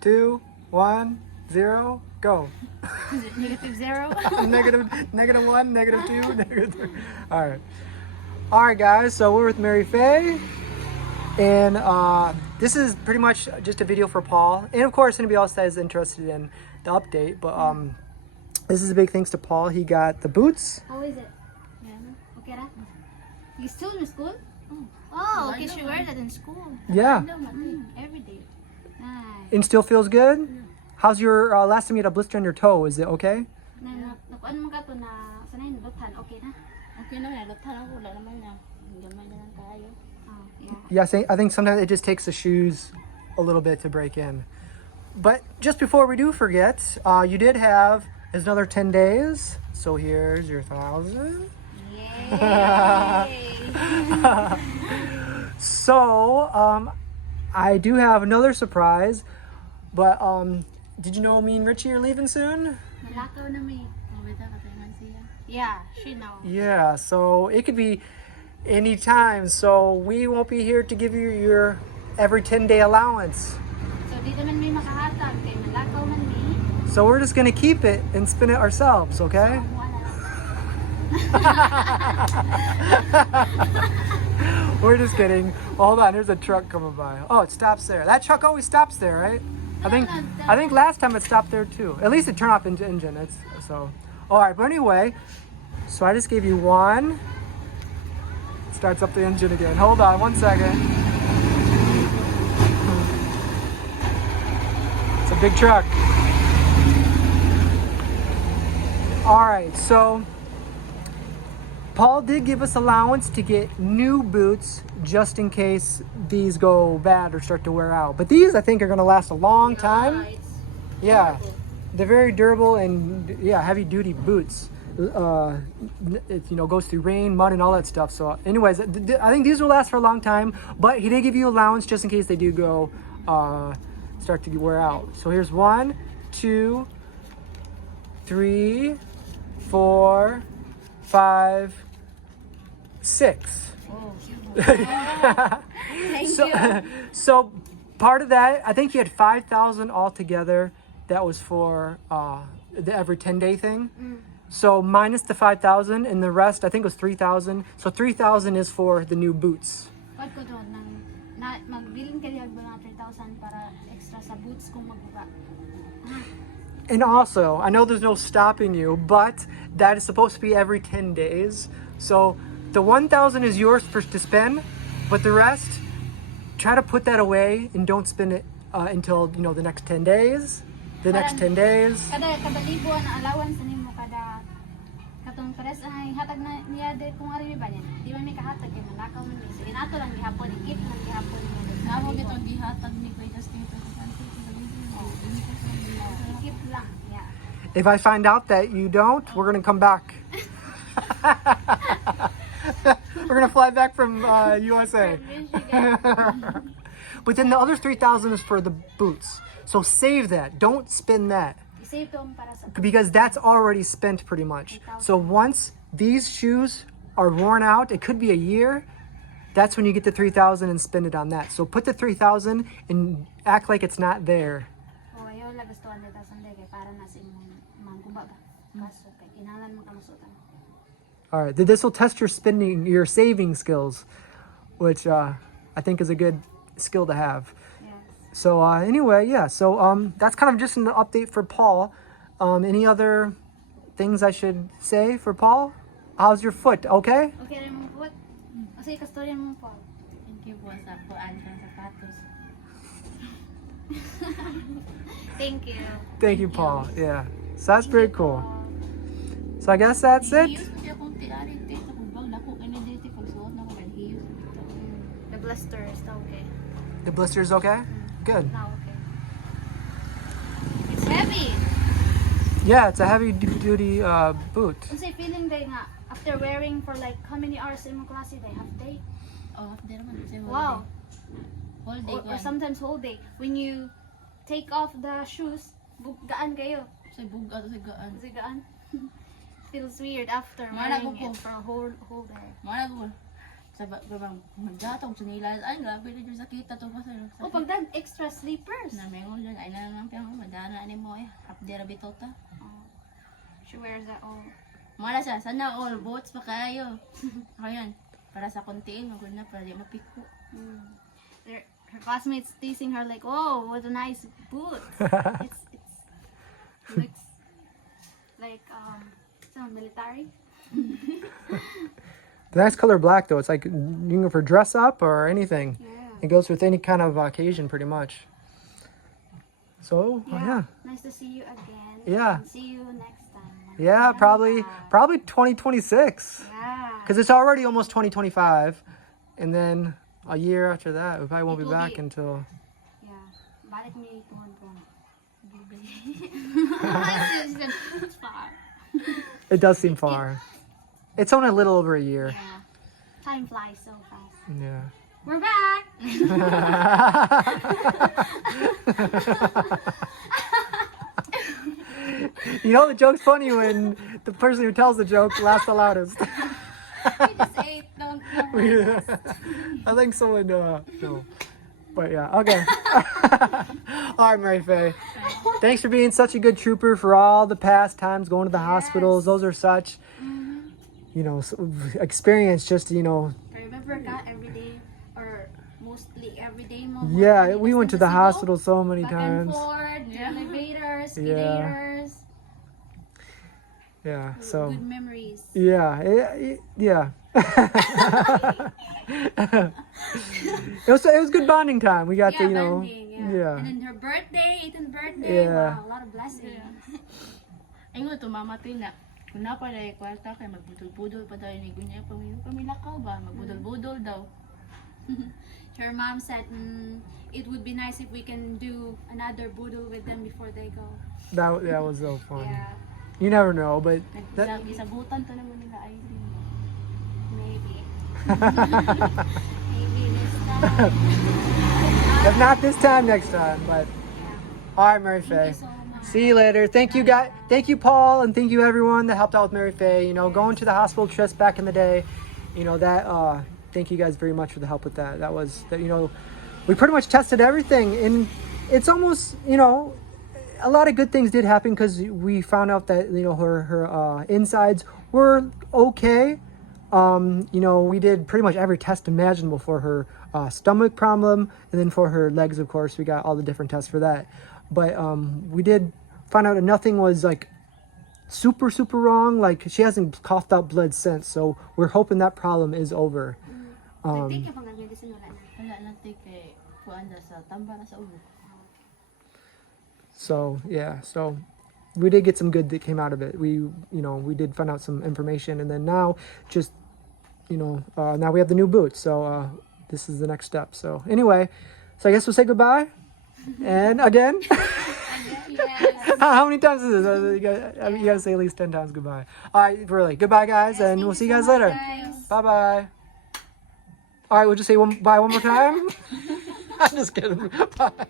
2, 1, 0, go. Is it -0? negative 1, -2, -3. All right, guys. So we're with Mary Faye, and this is pretty much just a video for Paul, and of course anybody else that is interested in the update. But this is a big thanks to Paul. He got the boots. How is it? Okay, ra? You still in school? Oh, okay. She wear that in school. Yeah. Every day. Nice. And still feels good. How's your last time you had a blister on your toe? Is it okay? Nakuan mo ka to na sanay naluthan, okay na? Okay na, naluthan ako. Wala naman na. Gamay na lang tayo. Oh, yeah. Yeah, I think sometimes it just takes the shoes a little bit to break in. But just before we do forget, you did have another 10 days. So here's your 1,000. Yay! So, I do have another surprise, but did you know me and Richie are leaving soon? Malakaw na may. Mawita ka tayo man siya. Yeah, she know. Yeah, so it could be any time. So we won't be here to give you your every 10-day allowance. So dito man may makahatag kay malakaw man may. So we're just gonna keep it and spin it ourselves, okay? We're just kidding. Hold on, there's a truck coming by. Oh, it stops there. That truck always stops there, right? I think last time it stopped there too. At least it turned off the engine. It's so. All right, but anyway, so I just gave you one. Starts up the engine again. Hold on, 1 second. It's a big truck. All right, so Paul did give us allowance to get new boots just in case these go bad or start to wear out. But these I think are gonna last a long time. Yeah, they're very durable and yeah, heavy duty boots. It goes through rain, mud, and all that stuff. So anyways, I think these will last for a long time, but he did give you allowance just in case they do go start to wear out. So here's 1, 2, 3, 4, 5, 6. Thank you. So part of that, I think you had 5,000 altogether. That was for the every 10-day thing. So minus the 5,000 and the rest, I think it was 3,000. So 3,000 is for the new boots. What ko doon nang magbilin ka diag ba na 3,000 para extra sa boots kung magbuka. And also, I know there's no stopping you, but that is supposed to be every 10 days. So the 1,000 is yours to spend, but the rest, try to put that away and don't spend it until the next 10 days. The next 10 days. Kada libo na allowance nimo kada katong pares ay hatag na niya de kung ari ba niya. Di man may kahatag kay malakaw man ni. Sige nato lang gihapon, ikip lang gihapon mo. Namo gitong gihatag ni Kuya Justin to sa Ikip lang. Yeah. If I find out that you don't, we're gonna come back. We're gonna fly back from USA. But then the other 3,000 is for the boots. So save that. Don't spend that. I-save to para sa Because that's already spent pretty much. So once these shoes are worn out, it could be a year. That's when you get the 3,000 and spend it on that. So put the 3,000 and act like it's not there. Oh, ayo la gusto ande ta sunday kay para na sa imong mangguba ba. Kaso kay kinahanglan mo kamusutan. All right. This will test your saving skills, which I think is a good skill to have. So anyway, yeah. So that's kind of just an update for Paul. Any other things I should say for Paul? How's your foot? Okay? Okay rin mo po. Kasi kastorya mo po. Thank you po sa puan kang sapatos. Thank you. Thank you, Paul. Yeah. So that's pretty cool. So I guess that's it. The blister is okay. The blister's okay? Good. Now okay. It's heavy. Yeah, it's a heavy duty boot. Kasi feeling day nga after wearing for like how many hours in mga klase they half day? Oh, half day naman. Wow. Whole day. Or sometimes whole day. When you take off the shoes, gaan kayo. Sa buga to sa gaan. Kasi gaan. Feels weird after Mana wearing ko po. it for a whole day. Mana po. sa magdatong sa nila. Ay, grabe na dyan sakit to kasi. Oh, pagdag extra sleepers. Na mengon dyan, ay na lang piyang madana ni mo eh. Hapdi rabi to ta. Oh. She wears that all. Mala siya, sana all boots pa kayo. Ako yan, para sa kontiin, magod na, para di mapiko. Her classmates teasing her like, "Oh, what a nice boots." It's looks like some military. The nice color black though. It's like you can go for dress up or anything. Yeah. It goes with any kind of occasion pretty much. So yeah. Nice to see you again. Yeah. And see you next time. Yeah, probably 2026. Yeah. Because it's already almost 2025, and then a year after that, we probably won't It be will back be- until. Yeah. Balik me tuhon. It's far. It does seem far. It's only a little over a year. Yeah. Time flies so fast. Yeah. We're back. You know the joke's funny when the person who tells the joke laughs the loudest. We just ate. Don't know. I think someone no. But yeah, okay. All right, Mary Faye. Thanks for being such a good trooper for all the past times going to the hospitals. Those are such, experience. Just I remember God every day, or mostly every day. Yeah, we went to the hospital so many back times. and forth, the elevators, Yeah. speedators. Yeah. So. Good memories. Yeah. Yeah. It was good bonding time. We got to bonding, yeah. And then her birthday, 18th birthday. Yeah. Wow, a lot of blessings. Ay nga, tumamatay na. Kung na pala yung kwarta kay magbudol-budol pa daw ni Gunya. Pamilakaw ba? Magbudol-budol daw. Her mom said, it would be nice if we can do another boodle with them before they go. That was so fun. Yeah, You never know, but Isabutan to naman nila ay maybe. Maybe this time. if not this time, next time. But all right, Mary Faye. Thank you so much. See you later. Thank you, guys. Thank you, Paul, and thank you everyone that helped out with Mary Faye. Going to the hospital trips back in the day. Thank you guys very much for the help with that. That was that. We pretty much tested everything, and it's almost a lot of good things did happen because we found out that her insides were okay. We did pretty much every test imaginable for her stomach problem, and then for her legs, of course, we got all the different tests for that. But we did find out that nothing was like super wrong. Like she hasn't coughed out blood since, so we're hoping that problem is over. Thank you, pang medicine wala na. wala lang kay kuan sa tamba na sa ulo. So yeah, so we did get some good that came out of it. We did find out some information, and then now just now we have the new boots. So this is the next step. So anyway, so I guess we'll say goodbye. And again, Yes. how many times is this? You gotta say at least 10 times goodbye. All right, really. Goodbye, guys, and we'll see you guys later. Guys. Bye bye. All right, we'll just say bye one more time. I'm just kidding. Bye.